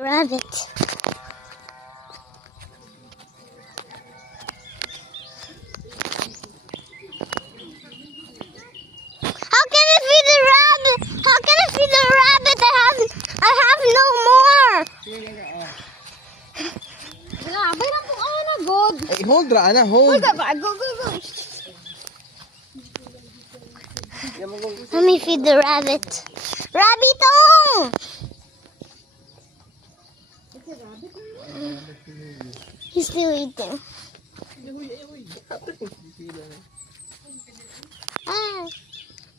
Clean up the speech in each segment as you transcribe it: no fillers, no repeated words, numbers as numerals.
Rabbit. How can I feed the rabbit? How can I feed the rabbit? I have no more. Wala, bayran kung ano na god. Ay, hold ra, ana, hold. Go, go, go. Let me feed the rabbit. Rabbito! He's still eating.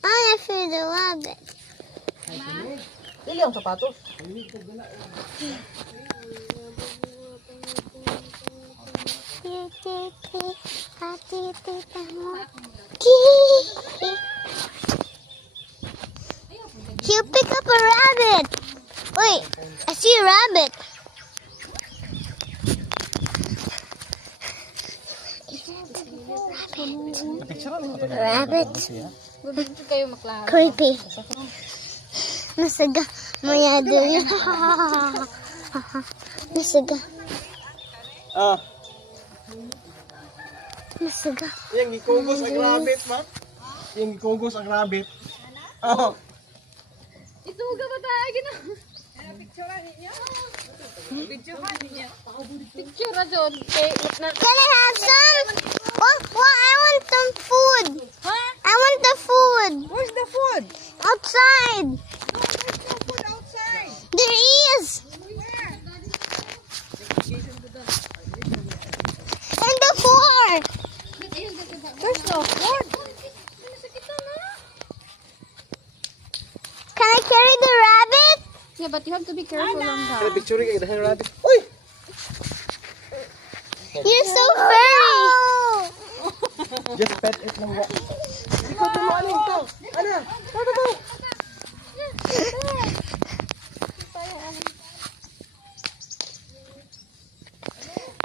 I feed the rabbit. Dili ang sapatos. You pick up a rabbit. Wait, I see a rabbit. Rabbit. Gusto kayo maklaro. Creepy. Nasaga. Mayado yun. Nasaga. Ah, Nasaga. yung gikugos ang rabbit, ma. Yung gikugos ang rabbit. Oh. Ito ga ba tayo gina? Picture ra jud kay na. Can I have some? Oh, I want some food. Huh? I want the food. Where's the food? Outside. No, there's no food outside. There is. In the floor. There's no food. Can I carry the rabbit? Yeah, but you have to be careful on Kaya that. picture kay dahil rabbit. Uy! You're so furry. Just pet it lang wa. Ikaw to mo ano ito? Ano? Ano?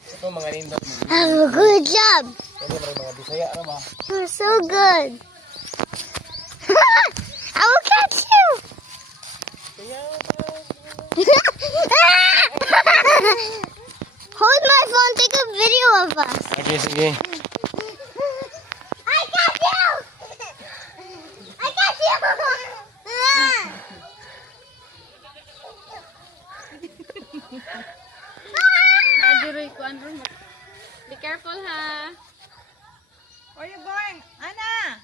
Ito mga nindot mo. Have a good job. Ito mga Bisaya ra ba? You're so good. I will catch you. Hold my phone. Take a video of us. Sige, sige. I got you. I got you. Nadiroy ko ano. Be careful ha. Where are you going? Anna!